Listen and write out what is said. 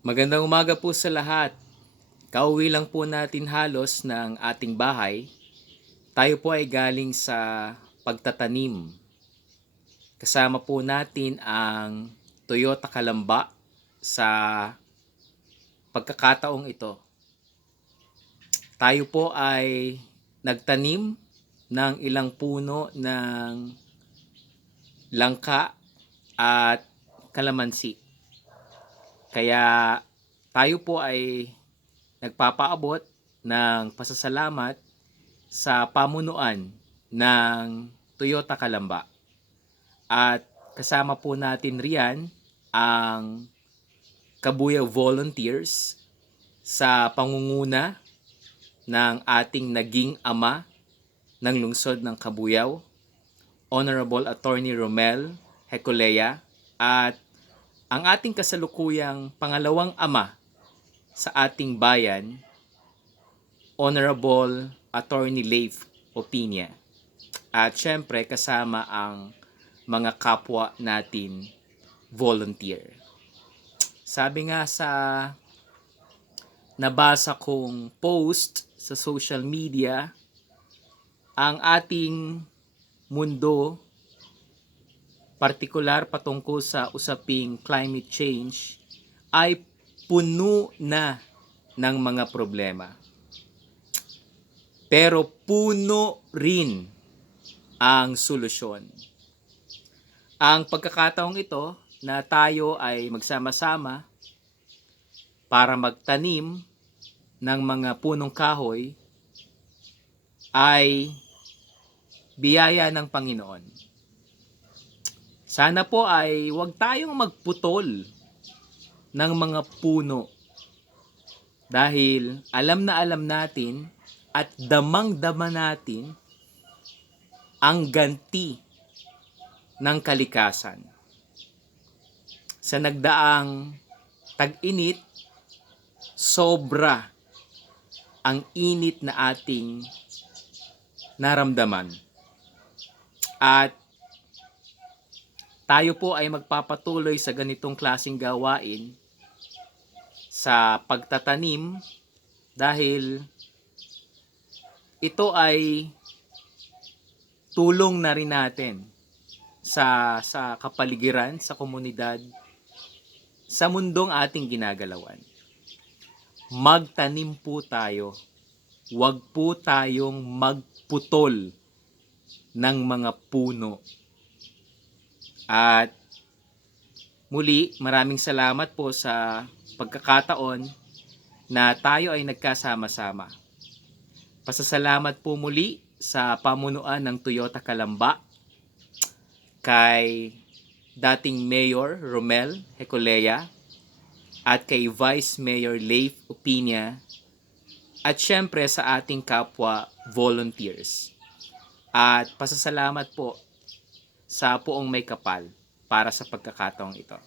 Magandang umaga po sa lahat. Kauwi lang po natin halos ng ating bahay. Tayo po ay galing sa pagtatanim. Kasama po natin ang Toyota Kalamba sa pagkakataong ito. Tayo po ay nagtanim ng ilang puno ng langka at kalamansi. Kaya tayo po ay nagpapaabot ng pasasalamat sa pamunuan ng Toyota Kalamba. At kasama po natin riyan ang Kabuyaw Volunteers sa pangunguna ng ating naging ama ng lungsod ng Kabuyaw, Honorable Attorney Romel Hecolea, at ang ating kasalukuyang pangalawang ama sa ating bayan, Honorable Attorney Leif Opinia. At syempre kasama ang mga kapwa natin volunteer. Sabi nga sa nabasa kong post sa social media, ang ating mundo, partikular patungkol sa usaping climate change, ay puno na ng mga problema. Pero puno rin ang solusyon. Ang pagkakataong ito na tayo ay magsama-sama para magtanim ng mga punong kahoy ay biyaya ng Panginoon. Sana po ay huwag tayong magputol ng mga puno dahil alam na alam natin at damang-dama natin ang ganti ng kalikasan. Sa nagdaang tag-init, sobra ang init na ating naramdaman. At tayo po ay magpapatuloy sa ganitong klaseng gawain sa pagtatanim dahil ito ay tulong na rin natin sa kapaligiran, sa komunidad, sa mundong ating ginagalawan. Magtanim po tayo. Huwag po tayong magputol ng mga puno. At muli, maraming salamat po sa pagkakataon na tayo ay nagkasama-sama. Pasasalamat po muli sa pamunuan ng Toyota Kalamba, kay dating Mayor Romel Hecolea, at kay Vice Mayor Leif Opinia, at syempre sa ating kapwa volunteers. At pasasalamat po sa Poong May Kapal para sa pagkakataong ito.